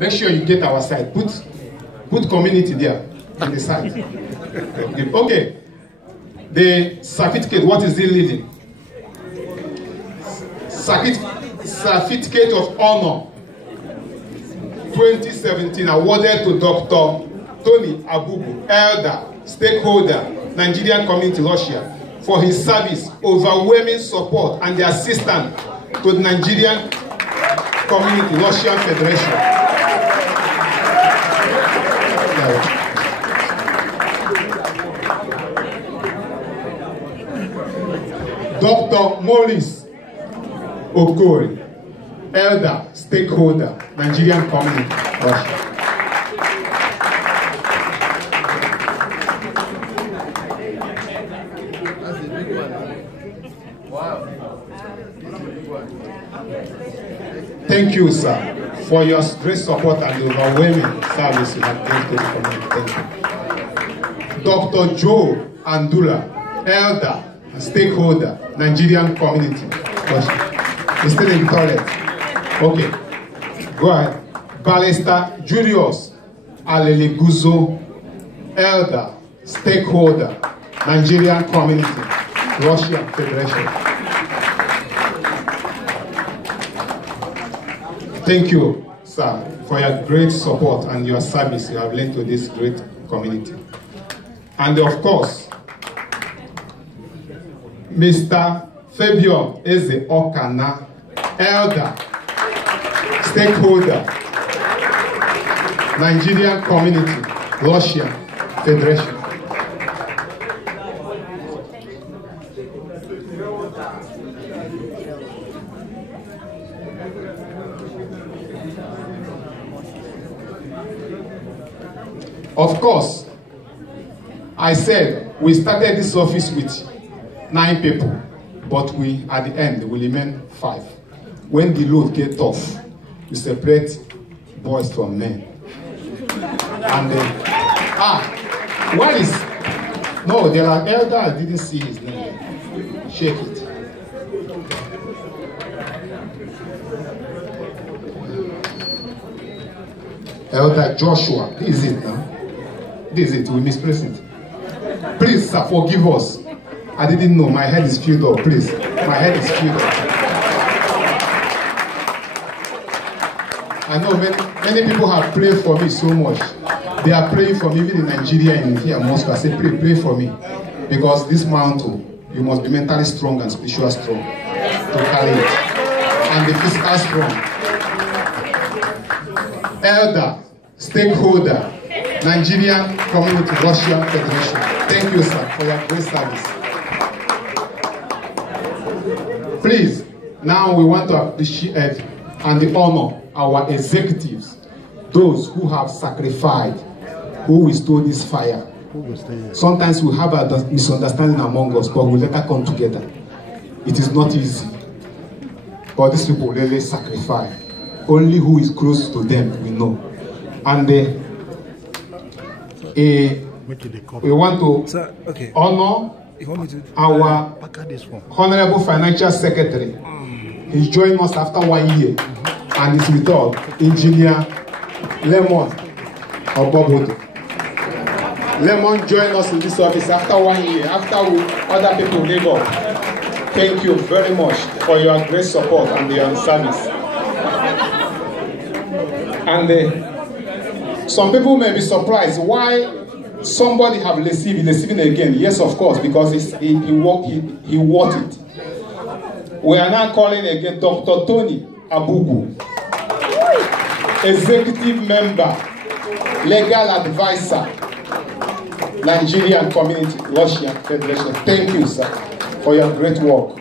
Make sure you get our side. Put community there in the side. Okay. The certificate, what is it leading? Certificate of Honor 2017 awarded to Dr. Tony Abubu, Elder, Stakeholder, Nigerian Community, Russia, for his service, overwhelming support, and the assistance to the Nigerian Community, Russian Federation. Dr. Morris Okori, Elder, Stakeholder, Nigerian Community, Russia. Thank you, sir, for your great support and the overwhelming service you have given to the community. Thank you. Dr. Joe Andula, Elder, Stakeholder, Nigerian Community. He's still in the toilet. Okay. Go ahead. Barrister Julius Aleleguzo, Elder, Stakeholder, Nigerian Community, Russian Federation. Thank you, sir, for your great support and your service you have lent to this great community. And of course, Mr. Fabio Eze Okana, Elder, Stakeholder, Nigerian Community, Russian Federation. Of course, I said we started this office with 9 people, but we, at the end, will remain 5. When the load gets tough, we separate boys from men. And where is? No, there are elders. I didn't see his name. Shake it. Elder Joshua, this is it now. This is it. We misplaced it. Please, sir, forgive us. I didn't know. My head is filled up. Please, my head is filled up. I know many people have prayed for me so much. They are praying for me, even in Nigeria and here in Moscow. I say, pray for me. Because this mountain, you must be mentally strong and spiritually strong to carry it. And the physical strong. Elder, Stakeholder, Nigerian Community, Russian Federation. Thank you, sir, for your great service. Please, now we want to appreciate and honor our executives, those who have sacrificed, who will store this fire. Sometimes we have a misunderstanding among us, but we later come together. It is not easy. But these people really sacrifice. Only who is close to them we know. And we want to honor our Honorable Financial Secretary. He's joined us after 1 year, and he's with us, Engineer Lemon Obobodo. Lemon joined us in this office after 1 year, after other people gave up. Thank you very much for your great support and your service. And some people may be surprised why somebody have receiving again. Yes, of course, because he worked it. We are now calling again Dr. Tony Abubu, Executive Member, Legal Advisor, Nigerian Community, Russian Federation. Thank you, sir, for your great work.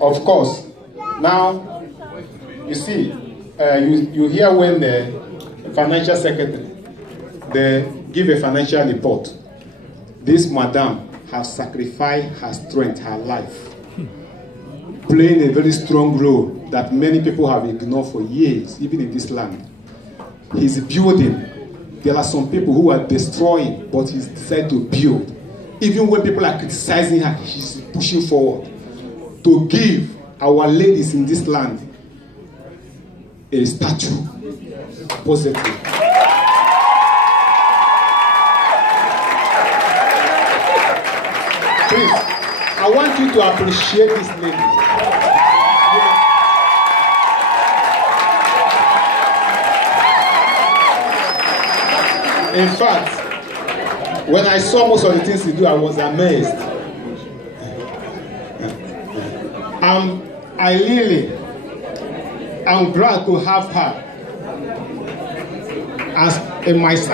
Of course, now, you see, you hear when the financial secretary, they give a financial report. This madam has sacrificed her strength, her life, playing a very strong role that many people have ignored for years, even in this land. He's building. There are some people who are destroying, but he's decided to build. Even when people are criticizing her, she's pushing forward to give our ladies in this land a statue, positive. Please, I want you to appreciate this lady. In fact, when I saw most of the things you do, I was amazed. I'm glad to have her as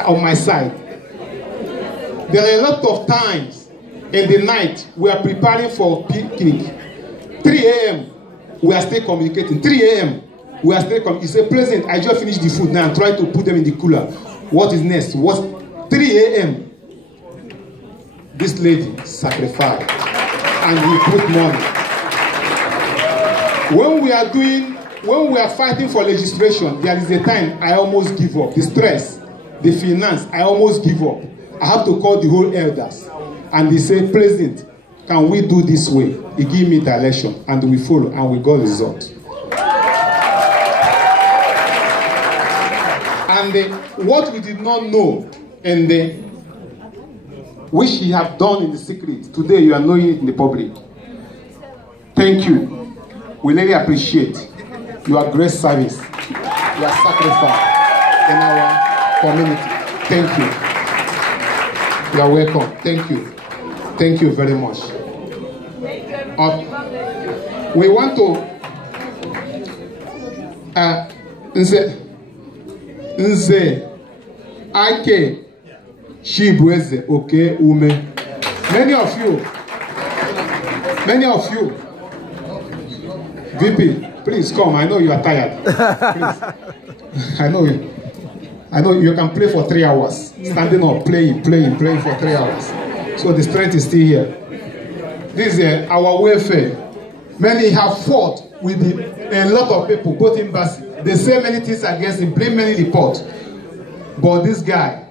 on my side. There are a lot of times in the night we are preparing for picnic. 3 a.m. we are still communicating. 3 a.m. we are still communicating. You say, President, I just finished the food now and try to put them in the cooler. What is next? What? 3 a.m. This lady sacrificed and we put money. When we are fighting for legislation, there is a time I almost give up. The stress, the finance, I almost give up. I have to call the whole elders. And they say, President, can we do this way? He give me direction, and we follow, and we got results. And what we did not know, and which he have done in the secret, today you are knowing it in the public. Thank you. We really appreciate your great service, your sacrifice in our community. Thank you. You are welcome. Thank you. Thank you very much. We want to Nze Ake Shibweze Oke Ume. Many of you, VP, please come. I know you are tired. Please. I know you can play for 3 hours. Standing up, playing for 3 hours. So the strength is still here. This is our welfare. Many have fought with a lot of people, both in embassy. They say many things against him, bring many reports. But this guy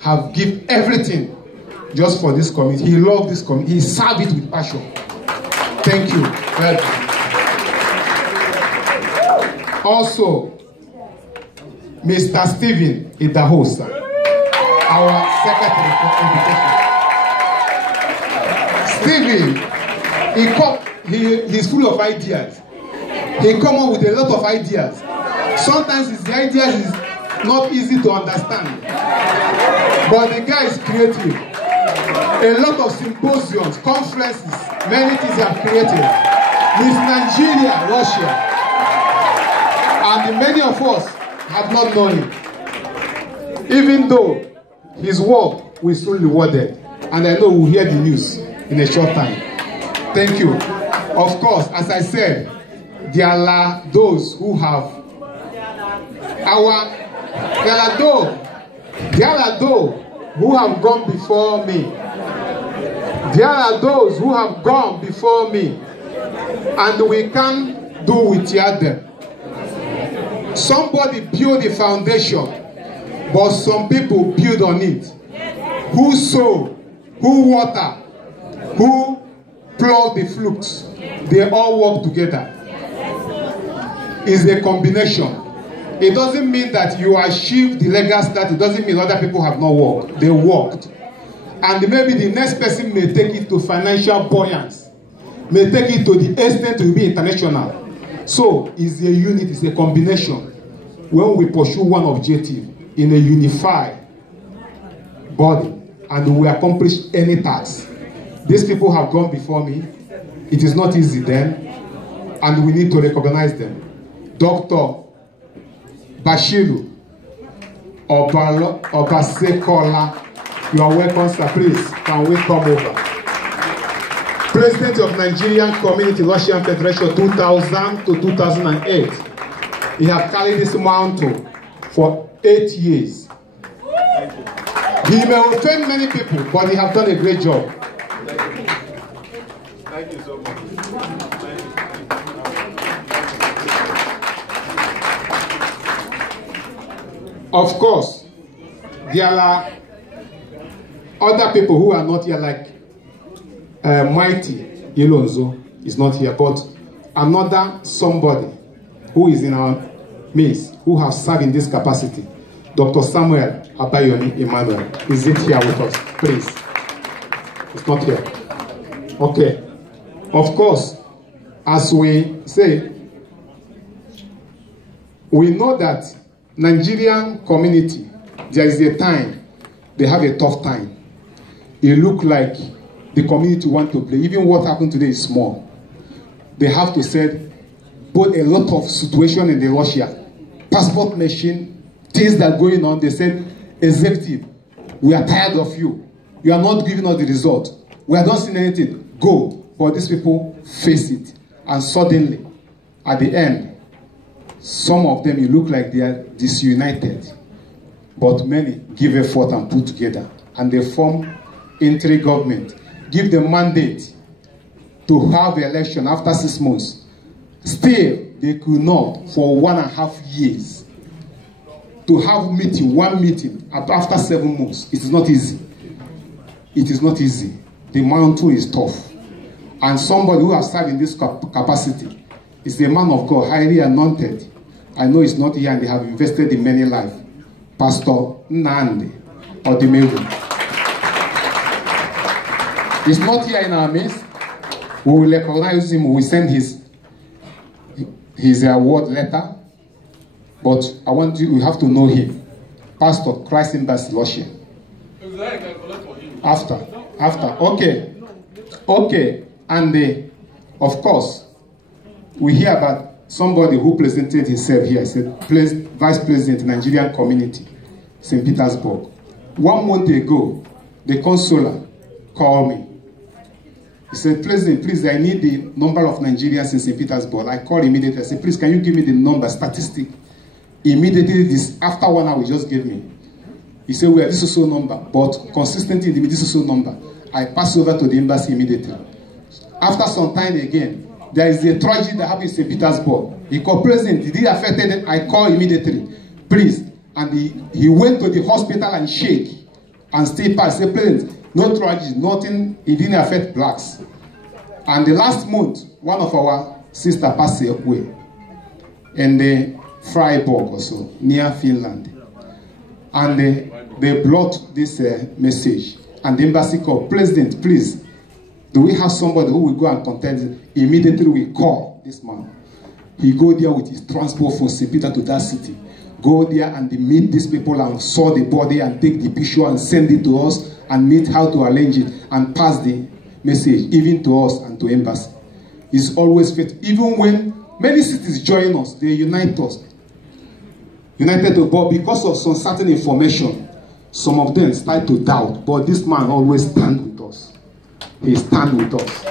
have given everything just for this community. He loved this community. He served it with passion. Thank you. Also, Mr. Stephen Idahosa, our Secretary for Education. Stephen, he's full of ideas. He come up with a lot of ideas. Sometimes the ideas is not easy to understand. But the guy is creative. A lot of symposiums, conferences, many things are created. Miss Nigeria, Russia. And many of us have not known him. Even though his work will soon be rewarded. And I know we'll hear the news in a short time. Thank you. Of course, as I said, there are those who have there are those who have gone before me. There are those who have gone before me. And we can't do without them. Somebody built the foundation, but some people build on it. Who sow, who water, who plug the flutes, they all work together. It's a combination. It doesn't mean that you achieve the legal status. It doesn't mean other people have not worked. They worked. And maybe the next person may take it to financial buoyancy, may take it to the extent to be international. So it's a unit, it's a combination. When we pursue one objective in a unified body and we accomplish any task. These people have gone before me. It is not easy then, and we need to recognize them. Dr. Bashiru Obasekola, you are welcome, sir. Please, can we come over? President of Nigerian Community Russian Federation 2000 to 2008. He has carried this mantle for 8 years. He may offend many people, but he has done a great job. Thank you so much. Of course, there are other people who are not here, like Mighty Ilonzo is not here, but another somebody who is in our Miss, who have served in this capacity. Dr. Samuel Abayomi Emmanuel. Is it here with us? Please. It's not here. Okay. Of course, as we say, we know that Nigerian community, there is a time they have a tough time. It looks like the community want to play. Even what happened today is small. They have to say, both a lot of situation in the Russia, passport machine, things that are going on. They said, executive, we are tired of you. You are not giving us the result. We are not seeing anything. Go. But these people face it. And suddenly, at the end, some of them, it look like they are disunited. But many give effort and put together. And they form interim government. Give them mandate to have election after 6 months. Still, they could not, for 1.5 years, to have one meeting after 7 months. It is not easy. It is not easy. The mountain is tough. And somebody who has served in this capacity is a man of God, highly anointed. I know he's not here and they have invested in many lives. Pastor Nnamdi Odimewu. He's not here in our midst. We will recognize him. We will send his award letter. But I want you have to know him. Pastor Christ Embassy, Russia. After. Okay. And of course, we hear about somebody who presented himself here. He said, Vice President, Nigerian Community, St. Petersburg. 1 month ago, the consular called me. He said, President, please, I need the number of Nigerians in St. Petersburg. I called immediately. I said, please, can you give me the number, statistic? Immediately, after 1 hour, he just gave me. He said, well, this is so number, but consistently, this is so number. I pass over to the embassy immediately. After some time again, there is a tragedy that happened in St. Petersburg. He called, President, did it affect it? I called immediately. Please. And he went to the hospital and shake and still pass. He said, President, no tragedy, nothing, it didn't affect blacks. And the last month, one of our sisters passed away in the Freiburg also, near Finland. And they blocked this message. And the embassy called, President, please, do we have somebody who will go and contest? Immediately we call this man. He go there with his transport from St. Peter to that city. Go there and they meet these people and saw the body and take the picture and send it to us and meet how to arrange it and pass the message even to us and to embassy. It's always fit. Even when many cities join us, they unite us. But because of some certain information, some of them start to doubt. But this man always stands with us. He stands with us.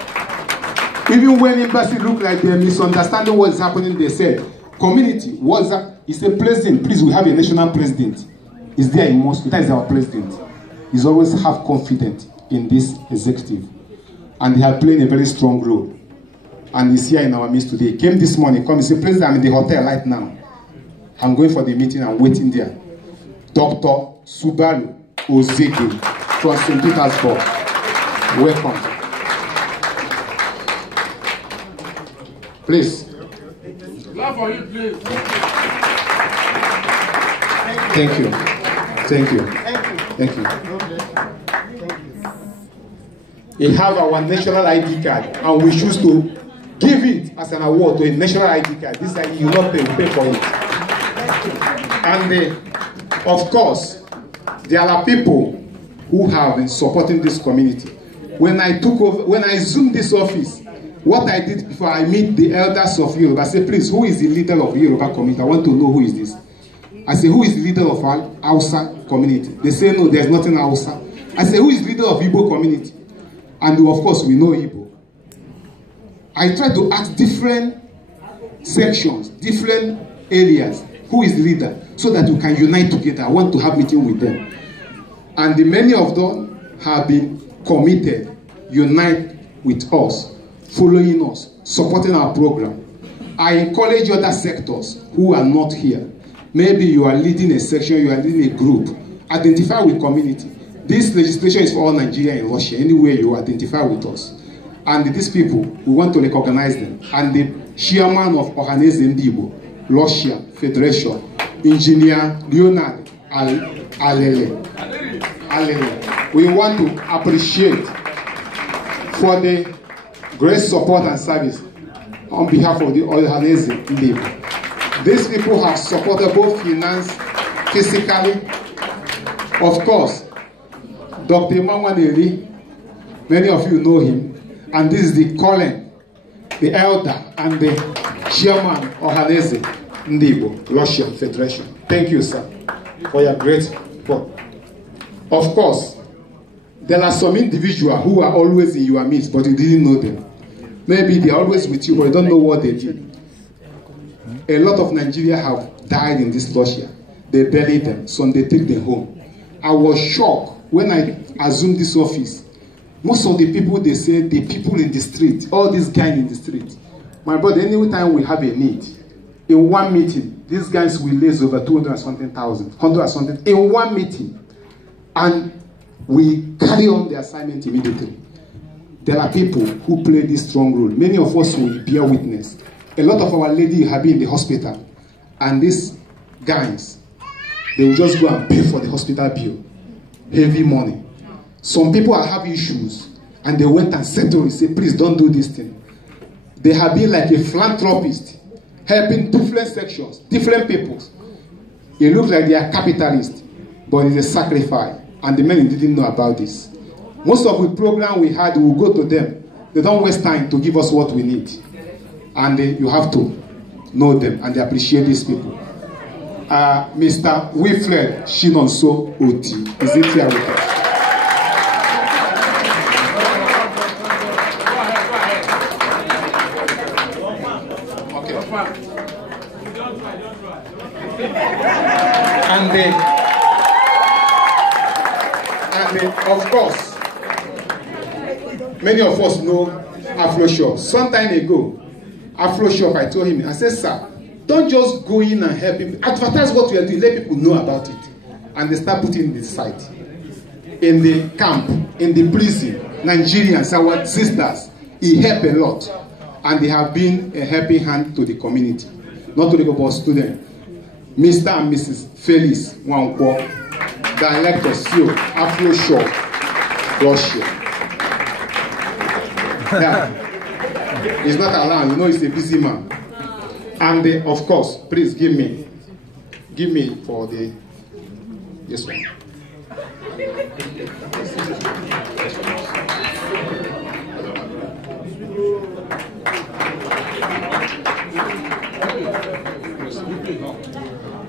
Even when embassy look like they're misunderstanding what is happening, they said, community, what's that? He said, President, please, we have a national president. He's there in Moscow. That is our president. He's always have confidence in this executive. And they have played a very strong role. And he's here in our midst today. He came this morning, come and say, President, I'm in the hotel right now. I'm going for the meeting, I'm waiting there. Dr. Subaru Ozege from St. Petersburg. Welcome. Please. Clap for him, please. Thank you. Thank you. Thank you. We have our national ID card and we choose to give it as an award to a national ID card. This ID you not pay, we pay for it. And of course, there are people who have been supporting this community. When I took over, when I zoomed this office, what I did before I meet the elders of Europe, I said, please, who is the leader of Yoruba community? I want to know who is this. I said, who is the leader of our Hausa community? They say, no, there's nothing Hausa. I said, who is the leader of Igbo community? And of course, we know Igbo. I try to ask different sections, different areas, who is the leader, so that we can unite together. I want to have meeting with them. And many of them have been committed, unite with us, following us, supporting our program. I encourage other sectors who are not here. Maybe you are leading a section, you are leading a group. Identify with community. This legislation is for all Nigeria and Russia. Anywhere you identify with us. And these people, we want to recognize them. And the chairman of Ohaneze Ndibo, Russia Federation, Engineer Leonard Alele. We want to appreciate for the great support and service on behalf of the Ohanese Igbo. These people have supported both finance, physically. Of course, Dr. Emmanuel, many of you know him, and this is the Colin, the elder, and the chairman of Ohanese Igbo, Russian Federation. Thank you, sir, for your great support. Of course, there are some individuals who are always in your midst, but you didn't know them. Maybe they are always with you, but you don't know what they did. A lot of Nigeria have died in this Russia. They buried them, some they take them home. I was shocked when I assumed this office. Most of the people, they say, the people in the street, all these guys in the street. My brother, anytime we have a need, in one meeting, these guys will raise over 200,000, 100,000 in one meeting. And we carry on the assignment immediately. There are people who play this strong role. Many of us will bear witness. A lot of our ladies have been in the hospital, and these guys, they will just go and pay for the hospital bill. Heavy money. Some people have issues, and they went and settled and said, please don't do this thing. They have been like a philanthropist, helping different sections, different peoples. It looks like they are capitalists, but it's a sacrifice. And the men didn't know about this. Most of the program we had, we will go to them. They don't waste time to give us what we need. And you have to know them, and they appreciate these people. Mr. Wilfred Shinonso Oti, is it here with us? Okay. And of course, many of us know Afro Shop. Some time ago, Afro Shop, I told him, I said, sir, don't just go in and help him. Advertise what you are doing, let people know about it. And they start putting the site. In the camp, in the prison, Nigerians, our sisters, he helped a lot. And they have been a helping hand to the community. Not to the about students. Mr. and Mrs. Felix Wankwo, Director CEO, Afro Shop, Russia. Yeah. He's not around, you know he's a busy man. And of course, please give me for this one.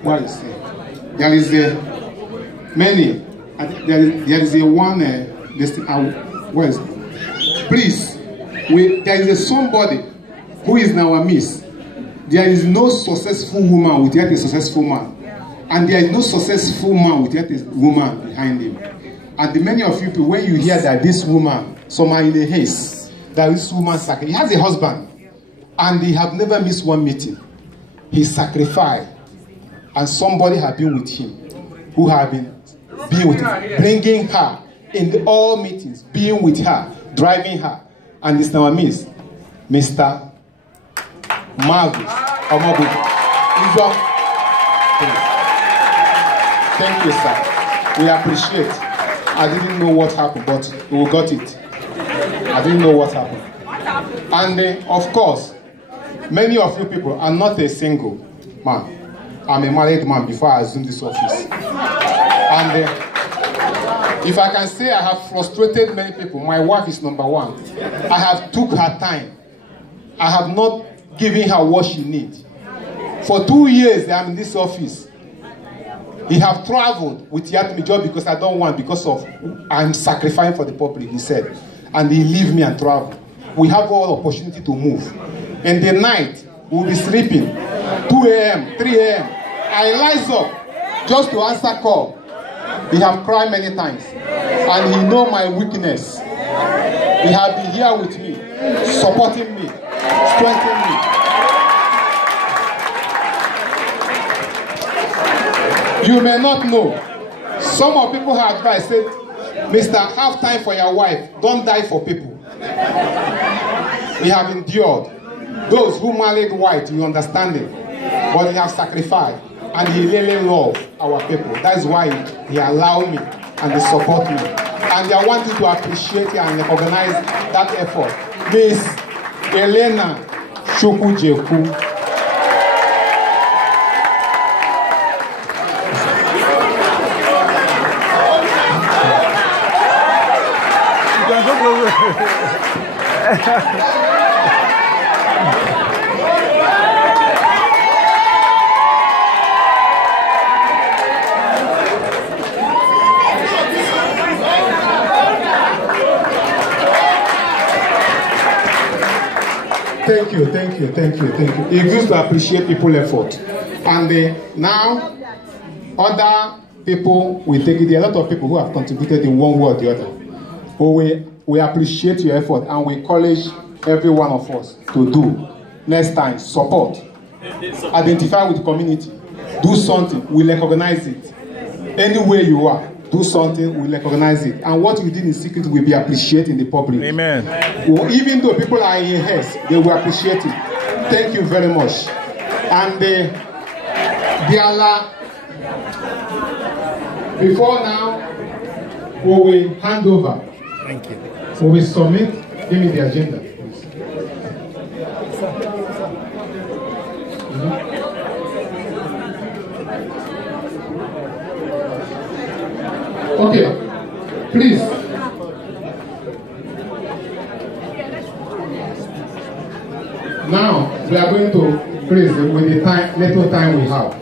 What is it? There is many. There is a one. What is it? Please, there is somebody who is in our midst. There is no successful woman without a successful man, and there is no successful man without a woman behind him. And the many of you people, when you hear that this woman, some are in a haste, that this woman sacrificed. He has a husband, and they have never missed one meeting. He sacrificed. And somebody have been with him, who have been with him, bringing her in all meetings, being with her, driving her. And it's our midst, Mr. Marvis Omobu. Thank you, sir. We appreciate. I didn't know what happened, but we got it. I didn't know what happened. And of course, many of you people are not a single man. I'm a married man before I assumed this office. And if I can say I have frustrated many people, my wife is number one. I have took her time. I have not given her what she needs. For 2 years I'm in this office. He have traveled with Yatmi job because I don't want, because of I'm sacrificing for the public, he said. And he leave me and travel. We have all opportunity to move. In the night, we'll be sleeping. 2 a.m., 3 a.m. I rise up just to answer call. He have cried many times. And he know my weakness. He have been here with me, supporting me, strengthening me. You may not know. Some of people have advised, said, Mr. Have time for your wife. Don't die for people. We have endured. Those who married white, you understand it. but he has sacrificed, and he really loves our people. That's why he allowed me and he support me. And I want you to appreciate and recognize that effort. Miss Elena Chukwujeku. Thank you. It's good to appreciate people's effort. And now, other people will take it. There are a lot of people who have contributed in one way or the other. But we appreciate your effort and we encourage every one of us to do. Next time, support. Identify with the community. Do something. We recognize it. Anywhere you are, do something, we recognize it. And what you did in secret will be appreciated in the public. Amen. Well, even though people are in heads, they will appreciate it. Thank you very much. And Biala, before now, we will hand over. Thank you. We will submit. Give me the agenda, please. Okay, please. Now we are going to please with the little time we have.